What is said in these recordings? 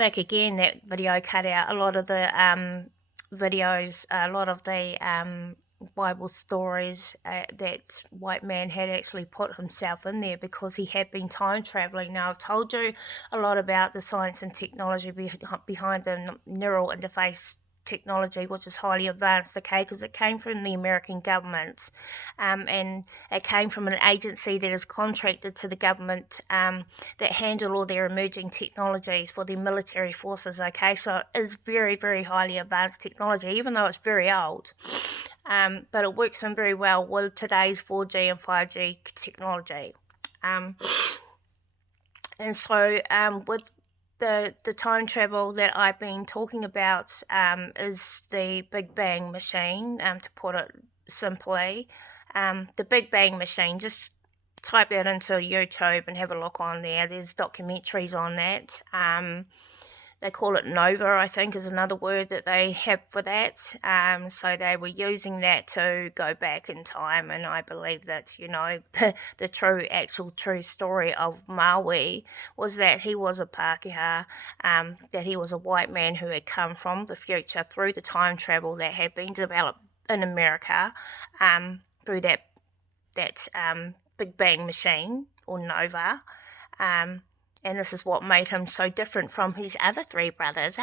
back again, that video cut out a lot of the videos, a lot of the Bible stories that white man had actually put himself in there because he had been time traveling. Now, I've told you a lot about the science and technology behind the neural interface technology, which is highly advanced, okay, because it came from the American government, and it came from an agency that is contracted to the government, that handle all their emerging technologies for their military forces, okay, so it is very, very highly advanced technology, even though it's very old, but it works in very well with today's 4G and 5G technology. And so with the time travel that I've been talking about is the Big Bang Machine, to put it simply. The Big Bang Machine, just type that into YouTube and have a look on there. There's documentaries on that. They call it Nova, I think, is another word that they have for that. So they were using that to go back in time, and I believe that, the true story of Maui was that he was a Pākehā, that he was a white man who had come from the future through the time travel that had been developed in America, through that Big Bang Machine, or Nova. And this is what made him so different from his other three brothers,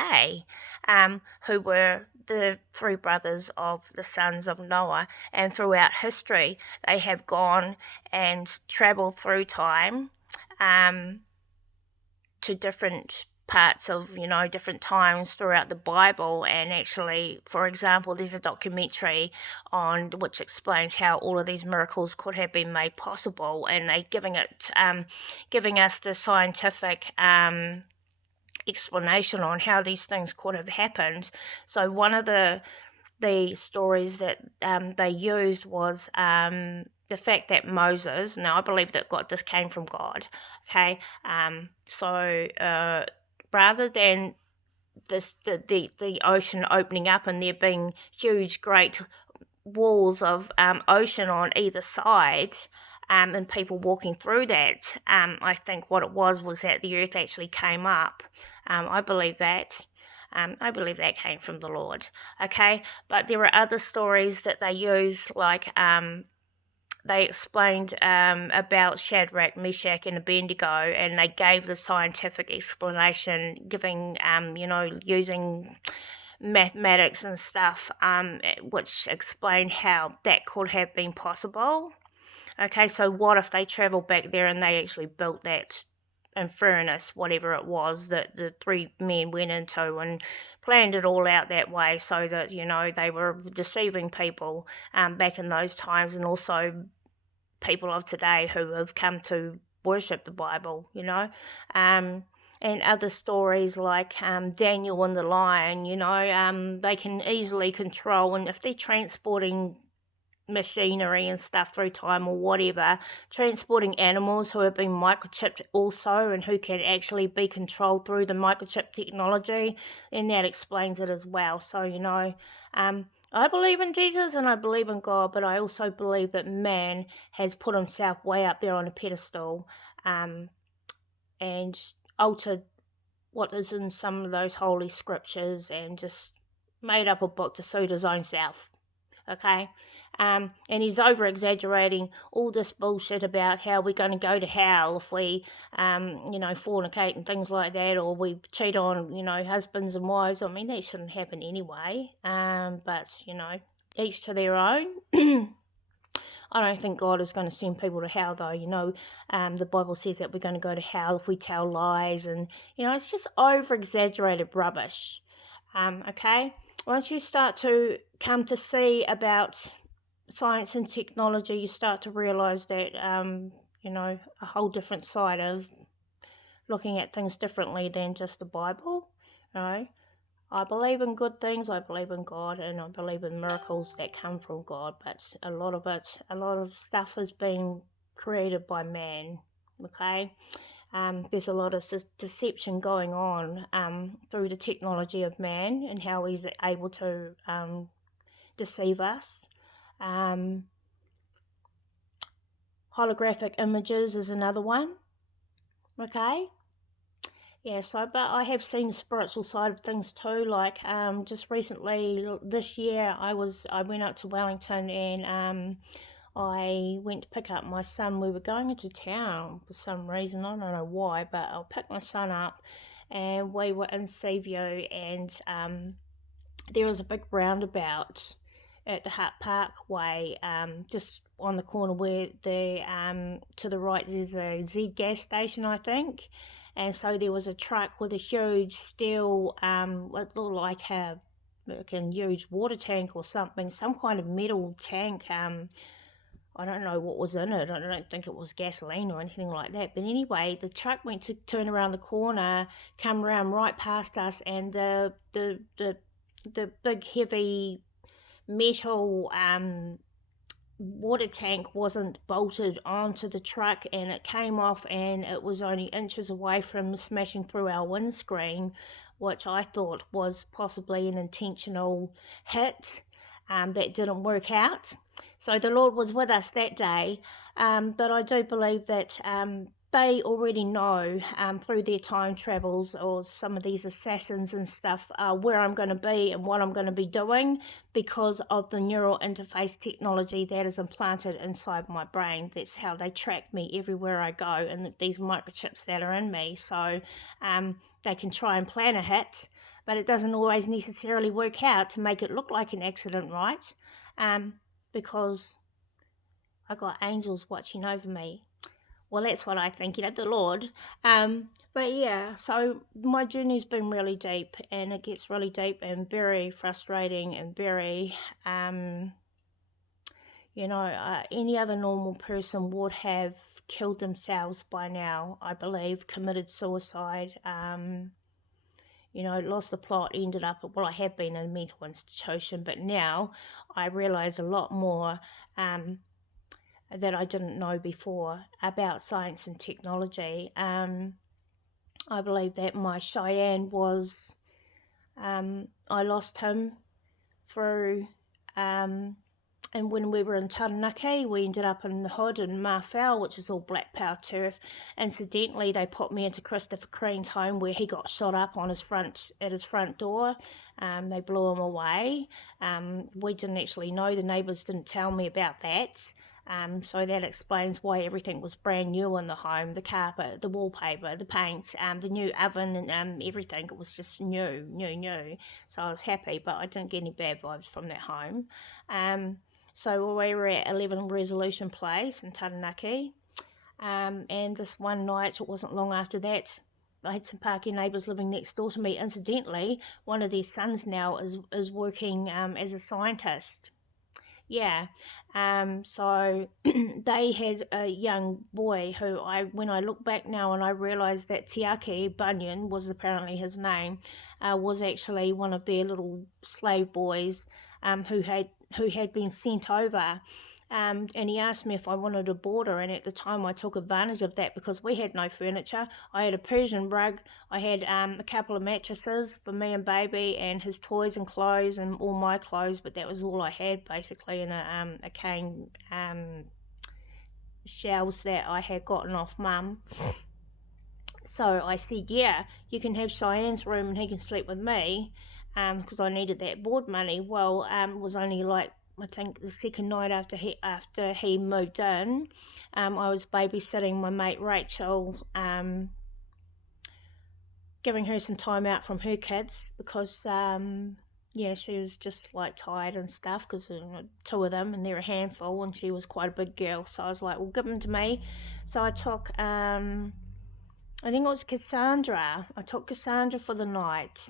who were the three brothers of the sons of Noah. And throughout history, they have gone and travelled through time to different parts of, different times throughout the Bible. And actually, for example, there's a documentary on which explains how all of these miracles could have been made possible, and they giving us the scientific explanation on how these things could have happened. So one of the stories that they used was the fact that Moses, now I believe that this came from God, okay, so rather than the ocean opening up and there being huge, great walls of ocean on either side, and people walking through that, I think what it was that the earth actually came up. I believe that. I believe that came from the Lord, okay? But there are other stories that they used, like they explained about Shadrach, Meshach, and Abednego, and they gave the scientific explanation, giving, using mathematics and stuff, which explained how that could have been possible. Okay, so what if they travelled back there and they actually built that furnace, whatever it was, that the three men went into, and planned it all out that way, so that, they were deceiving people back in those times, and also people of today who have come to worship the Bible, and other stories like Daniel and the lion, they can easily control, and if they're transporting machinery and stuff through time or whatever, transporting animals who have been microchipped also, and who can actually be controlled through the microchip technology, and that explains it as well. So, I believe in Jesus and I believe in God, but I also believe that man has put himself way up there on a pedestal, and altered what is in some of those holy scriptures, and just made up a book to suit his own self. Okay, and he's over-exaggerating all this bullshit about how we're going to go to hell if we, fornicate and things like that, or we cheat on, husbands and wives. I mean, that shouldn't happen anyway, but, each to their own. I don't think God is going to send people to hell, though. The Bible says that we're going to go to hell if we tell lies, and, it's just over-exaggerated rubbish, okay? Once you start to come to see about science and technology, you start to realise that, a whole different side of looking at things differently than just the Bible. I believe in good things, I believe in God, and I believe in miracles that come from God, but a lot of stuff has been created by man, okay? There's a lot of deception going on through the technology of man, and how he's able to deceive us. Holographic images is another one, okay? Yeah, so but I have seen the spiritual side of things too. Like just recently this year, I went up to Wellington and I went to pick up my son. We were going into town for some reason. I don't know why, but I picked my son up, and we were in Seaview, and there was a big roundabout at the Hart Parkway, just on the corner where the to the right there's a Z gas station, I think. And so there was a truck with a huge steel, it looked like a huge water tank or something, some kind of metal tank. I don't know what was in it. I don't think it was gasoline or anything like that. But anyway, the truck went to turn around the corner, come around right past us, and the big heavy metal water tank wasn't bolted onto the truck, and it came off, and it was only inches away from smashing through our windscreen, which I thought was possibly an intentional hit that didn't work out. So the Lord was with us that day, but I do believe that they already know through their time travels or some of these assassins and stuff where I'm going to be and what I'm going to be doing because of the neural interface technology that is implanted inside my brain. That's how they track me everywhere I go, and these microchips that are in me. So they can try and plan a hit, but it doesn't always necessarily work out to make it look like an accident, right? Because I got angels watching over me. Well, that's what I think, the Lord. But yeah, so my journey's been really deep, and it gets really deep and very frustrating and very, any other normal person would have killed themselves by now, I believe, committed suicide. Lost the plot, ended up, well, I have been in a mental institution, but now I realise a lot more that I didn't know before about science and technology. I believe that my Cheyenne was, I lost him through, and when we were in Taranaki, we ended up in the hood in Marfell, which is all black power turf. Incidentally, they put me into Christopher Crean's home where he got shot up at his front door. They blew him away. We didn't actually know. The neighbours didn't tell me about that. So that explains why everything was brand new in the home, the carpet, the wallpaper, the paint, the new oven, and everything. It was just new. So I was happy, but I didn't get any bad vibes from that home. So we were at 11 Resolution Place in Taranaki, and this one night, it wasn't long after that, I had some Pākehā neighbours living next door to me. Incidentally, one of their sons now is working as a scientist. Yeah. So they had a young boy who when I look back now and I realised that Tiaki Bunyan was apparently his name, was actually one of their little slave boys who had been sent over. And he asked me if I wanted a boarder, and at the time I took advantage of that because we had no furniture. I had a Persian rug, I had a couple of mattresses for me and baby, and his toys and clothes and all my clothes, but that was all I had basically, in a cane shelves that I had gotten off mum. So I said, yeah, you can have Cheyenne's room and he can sleep with me, because I needed that board money. Well, it was only like, I think the second night after he moved in, I was babysitting my mate Rachel, giving her some time out from her kids because she was just like tired and stuff because two of them and they're a handful, and she was quite a big girl. So I was like, well, give them to me. So I took I think it was Cassandra. I took Cassandra for the night.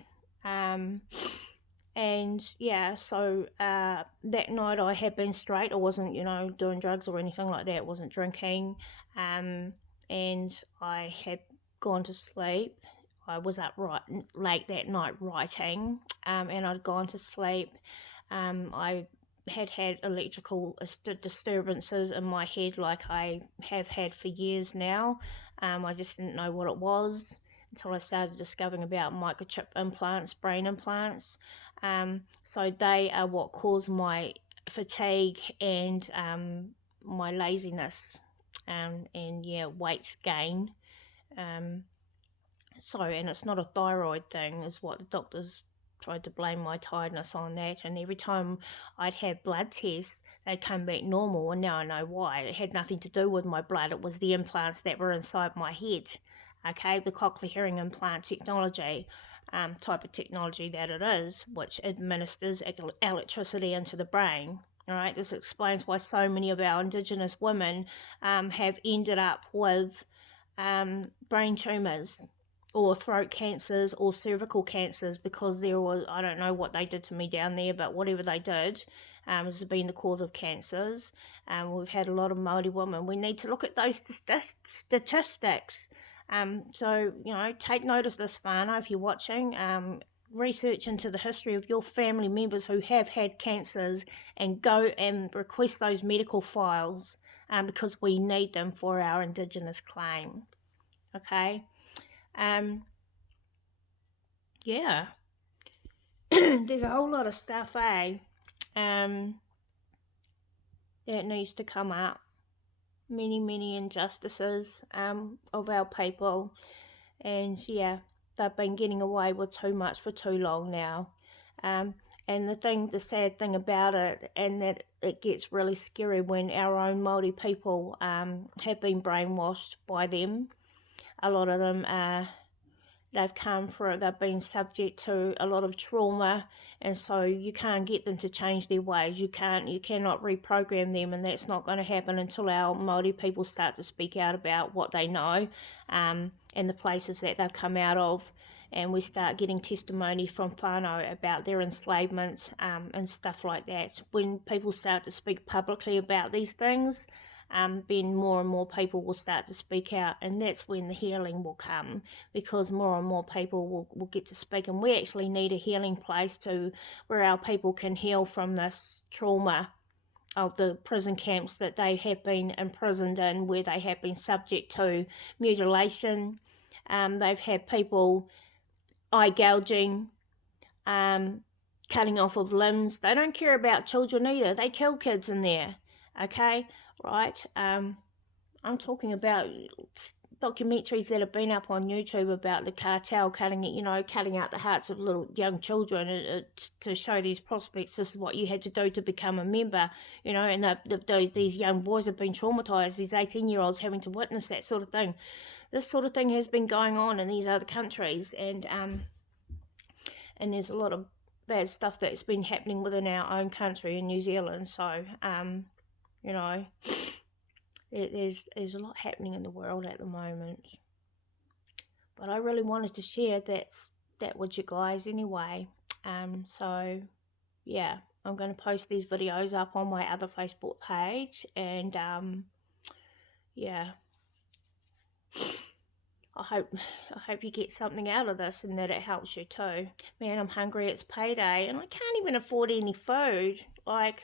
And yeah, so that night I had been straight. I wasn't, doing drugs or anything like that. I wasn't drinking. And I had gone to sleep. I was up late that night writing, and I'd gone to sleep. I had electrical disturbances in my head like I have had for years now. I just didn't know what it was until I started discovering about microchip implants, brain implants. So they are what cause my fatigue and my laziness, and weight gain. So, and it's not a thyroid thing, is what the doctors tried to blame my tiredness on that. And every time I'd have blood tests, they'd come back normal, and now I know why. It had nothing to do with my blood, it was the implants that were inside my head. Okay, the cochlear hearing implant technology, type of technology that it is, which administers electricity into the brain. All right, this explains why so many of our Indigenous women have ended up with brain tumours or throat cancers or cervical cancers, because there was, I don't know what they did to me down there, but whatever they did has been the cause of cancers. We've had a lot of Māori women. We need to look at those statistics. So, take note of this, whānau, if you're watching. Research into the history of your family members who have had cancers and go and request those medical files, because we need them for our Indigenous claim. Okay? Yeah. There's a whole lot of stuff, that needs to come up. Many injustices of our people. And yeah, they've been getting away with too much for too long now. And the sad thing about it, and that it gets really scary when our own Māori people have been brainwashed by them. A lot of them they've been subject to a lot of trauma, and so you can't get them to change their ways. You cannot reprogram them, and that's not going to happen until our Māori people start to speak out about what they know, and the places that they've come out of, and we start getting testimony from whānau about their enslavement, and stuff like that. When people start to speak publicly about these things, then more and more people will start to speak out, and that's when the healing will come, because more and more people will get to speak. And we actually need a healing place where our people can heal from this trauma of the prison camps that they have been imprisoned in, where they have been subject to mutilation. They've had people eye gouging, cutting off of limbs. They don't care about children either. They kill kids in there. Okay, right? I'm talking about documentaries that have been up on YouTube about the cartel cutting out the hearts of little young children, to show these prospects. This is what you had to do to become a member, and these young boys have been traumatized. These 18-year-olds having to witness that sort of thing. This sort of thing has been going on in these other countries, and there's a lot of bad stuff that's been happening within our own country in New Zealand. So there's a lot happening in the world at the moment, but I really wanted to share that with you guys anyway. So yeah, I'm going to post these videos up on my other Facebook page, and yeah, I hope you get something out of this, and that it helps you too. Man, I'm hungry. It's payday, and I can't even afford any food. Like,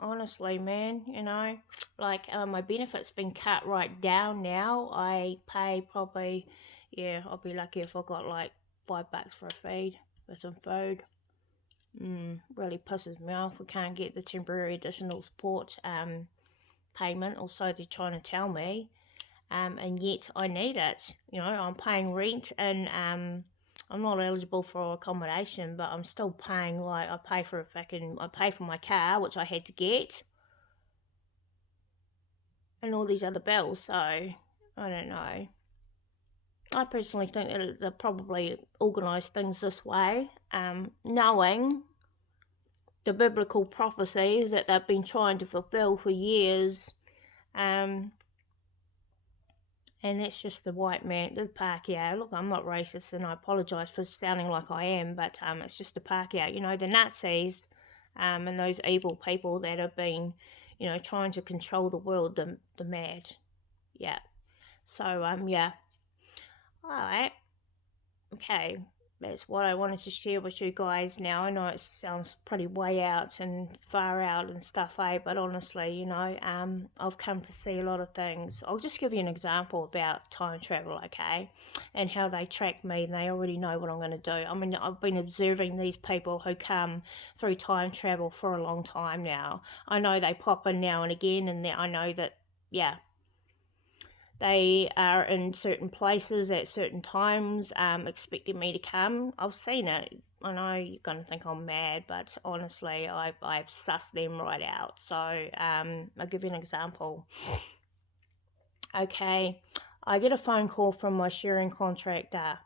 honestly, man, my benefits been cut right down now. I pay probably, I'll be lucky if I got like $5 for a feed for some food. Really pisses me off. We can't get the temporary additional support payment, or so they're trying to tell me. And yet I need it. I'm paying rent, and I'm not eligible for accommodation, but I'm still paying. Like, I pay for my car, which I had to get, and all these other bills. So I don't know. I personally think that they're probably organised things this way, knowing the biblical prophecies that they've been trying to fulfill for years. And that's just the white man, the Pākehā. Look, I'm not racist, and I apologise for sounding like I am, but it's just the Pākehā. The Nazis, and those evil people that have been, trying to control the world, the mad. Yeah. So, yeah. All right. Okay. That's what I wanted to share with you guys now. I know it sounds pretty way out and far out and stuff, but honestly, I've come to see a lot of things. I'll just give you an example about time travel, okay, and how they track me, and they already know what I'm going to do. I mean, I've been observing these people who come through time travel for a long time now. I know they pop in now and again, and I know that, yeah, They are in certain places at certain times, expecting me to come. I've seen it. I know you're going to think I'm mad, but honestly, I've sussed them right out. So I'll give you an example. Okay, I get a phone call from my sharing contractor,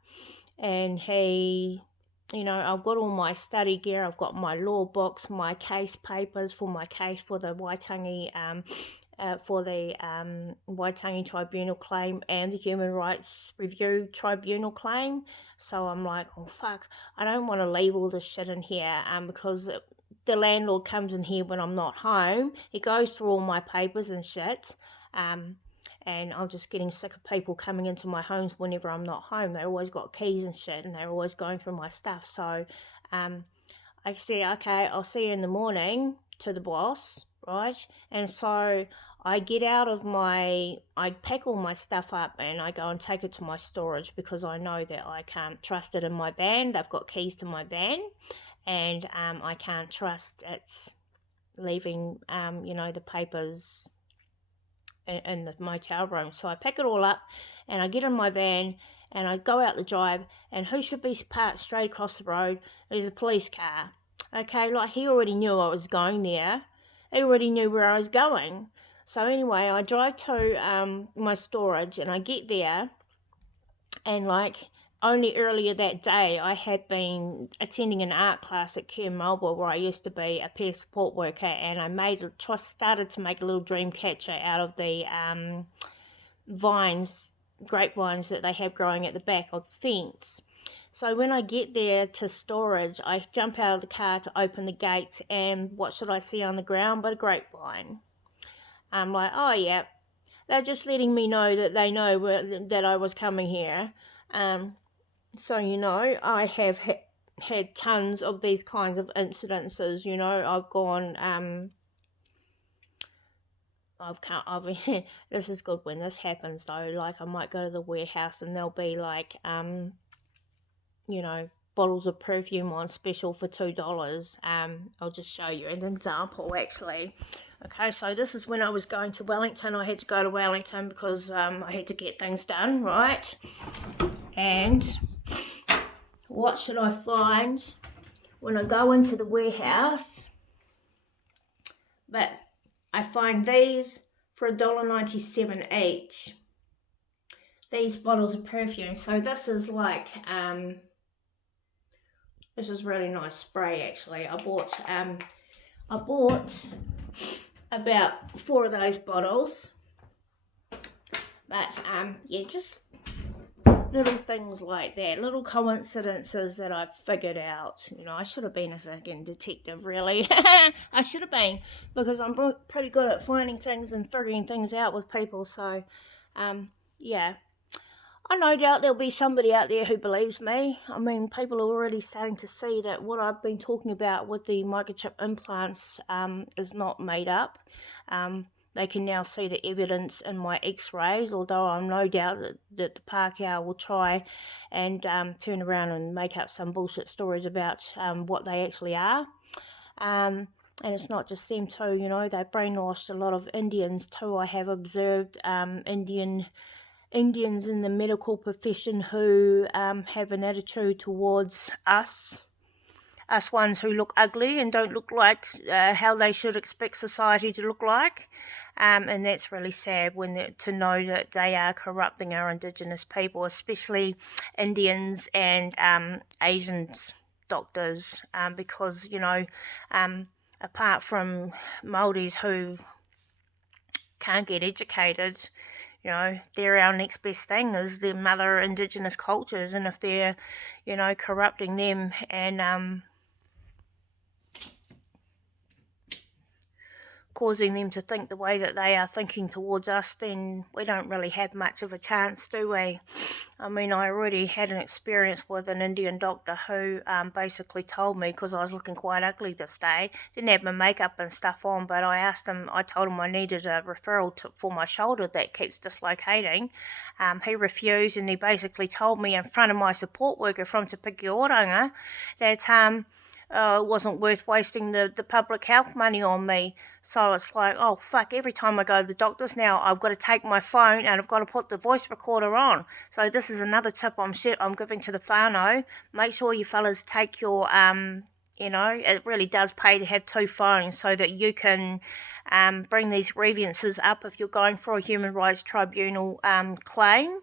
and I've got all my study gear. I've got my law books, my case papers for my case for the Waitangi Tribunal claim and the Human Rights Review Tribunal claim. So I'm like, oh fuck, I don't want to leave all this shit in here because the landlord comes in here when I'm not home. He goes through all my papers and shit. And I'm just getting sick of people coming into my homes whenever I'm not home. They always got keys and shit, and they're always going through my stuff. So I say, okay, I'll see you in the morning to the boss, right? And so I pack all my stuff up and I go and take it to my storage because I know that I can't trust it in my van. They've got keys to my van, and I can't trust it's leaving, the papers in the motel room. So I pack it all up and I get in my van and I go out the drive, and who should be parked straight across the road is a police car. Okay, like he already knew I was going there. He already knew where I was going. So anyway, I drive to my storage and I get there, and like only earlier that day I had been attending an art class at Care Melbourne where I used to be a peer support worker, and I started to make a little dream catcher out of the grapevines that they have growing at the back of the fence. So when I get there to storage, I jump out of the car to open the gates, and what should I see on the ground but a grapevine? I'm like, oh yeah, they're just letting me know that they know that I was coming here. So, I have had tons of these kinds of incidences. I've gone, this is good when this happens though. Like, I might go to the warehouse and there'll be like, bottles of perfume on special for $2. I'll just show you an example actually. Okay, so this is when I was going to Wellington. I had to go to Wellington because I had to get things done, right? And what should I find when I go into the warehouse? But I find these for $1.97 each. These bottles of perfume. So this is like, this is really nice spray actually. I bought about 4 of those bottles. But just little things like that, little coincidences that I've figured out. I should have been a fucking detective, really. I should have been, because I'm pretty good at finding things and figuring things out with people. So, yeah. I no doubt there'll be somebody out there who believes me. I mean, people are already starting to see that what I've been talking about with the microchip implants is not made up. They can now see the evidence in my x-rays, although I'm no doubt that the Pākehā will try and turn around and make up some bullshit stories about what they actually are. And it's not just them too, they brainwashed a lot of Indians too. I have observed Indians in the medical profession who have an attitude towards us ones who look ugly and don't look like how they should expect society to look like. And that's really sad to know that they are corrupting our Indigenous people, especially Indians and Asians doctors, because, apart from Māoris who can't get educated, they're our next best thing is the mother Indigenous cultures, and if they're, corrupting them and causing them to think the way that they are thinking towards us, then we don't really have much of a chance, do we? I mean, I already had an experience with an Indian doctor who basically told me, because I was looking quite ugly this day, didn't have my makeup and stuff on, but I told him I needed a referral for my shoulder that keeps dislocating. He refused, and he basically told me in front of my support worker from Te Piki Oranga that it wasn't worth wasting the public health money on me. So it's like, oh fuck, every time I go to the doctors now, I've got to take my phone and I've got to put the voice recorder on. So this is another tip I'm giving to the whānau. Make sure you fellas take your, it really does pay to have two phones so that you can bring these grievances up if you're going for a human rights tribunal claim.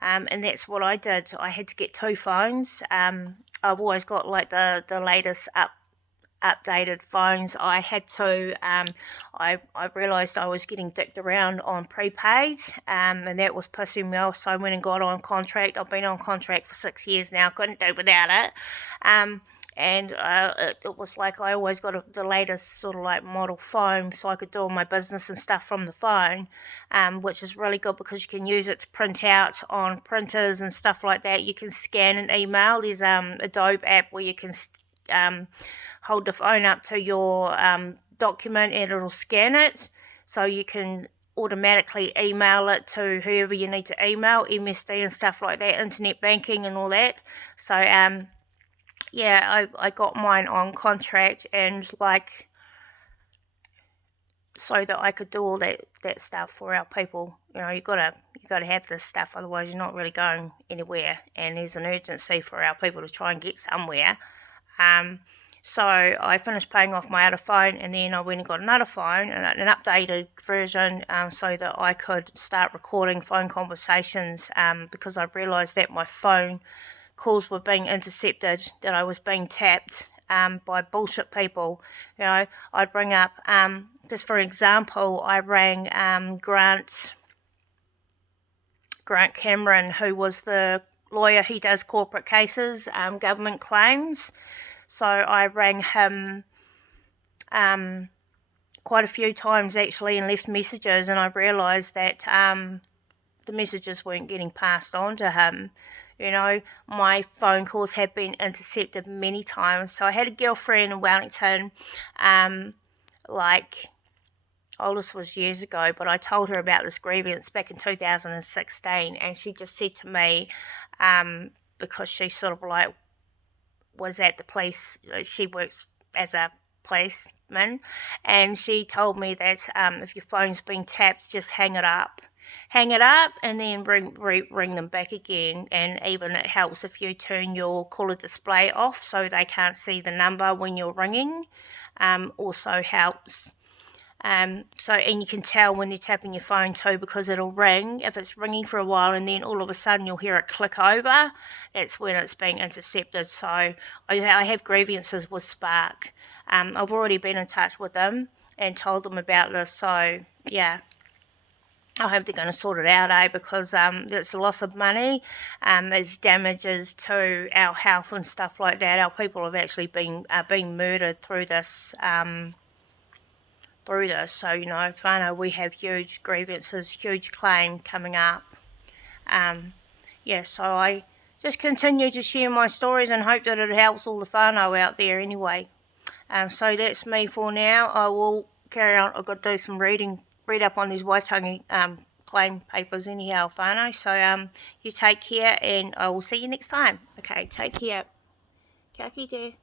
And that's what I did. I had to get two phones. I've always got like the latest updated phones. I had to. I realised I was getting dicked around on prepaid, and that was pissing me off. So I went and got on contract. I've been on contract for 6 years now. Couldn't do without it. And it was like I always got the latest sort of like model phone, so I could do all my business and stuff from the phone, which is really good because you can use it to print out on printers and stuff like that. You can scan an email. There's Adobe app where you can hold the phone up to your document and it'll scan it, so you can automatically email it to whoever you need to email, MSD and stuff like that, internet banking and all that. So yeah, I got mine on contract, and like, so that I could do all that stuff for our people. You gotta have this stuff, otherwise you're not really going anywhere. And there's an urgency for our people to try and get somewhere. So I finished paying off my other phone, and then I went and got another phone, an updated version, so that I could start recording phone conversations. Because I realised that my phone calls were being intercepted, that I was being tapped by bullshit people. I'd bring up, just for example, I rang Grant Cameron, who was the lawyer. He does corporate cases, government claims. So I rang him quite a few times actually and left messages, and I realised that the messages weren't getting passed on to him. My phone calls have been intercepted many times. So I had a girlfriend in Wellington, this was years ago, but I told her about this grievance back in 2016, and she just said to me, because she sort of like was at the police, she works as a policeman, and she told me that if your phone's been tapped, just hang it up, and then ring them back again. And even it helps if you turn your caller display off so they can't see the number when you're ringing. Also helps. And you can tell when they're tapping your phone too, because it'll ring. If it's ringing for a while and then all of a sudden you'll hear it click over, that's when it's being intercepted. So I have grievances with Spark. I've already been in touch with them and told them about this. So yeah, I hope they're going to sort it out, because it's a loss of money, it's damages to our health and stuff like that. Our people have actually been murdered through this. So, whānau, we have huge grievances, huge claim coming up. So I just continue to share my stories and hope that it helps all the whānau out there anyway. So that's me for now. I will carry on. I've got to do some read up on these Waitangi claim papers anyhow, whānau. So you take care, and I will see you next time. Okay, take care. Kia kite.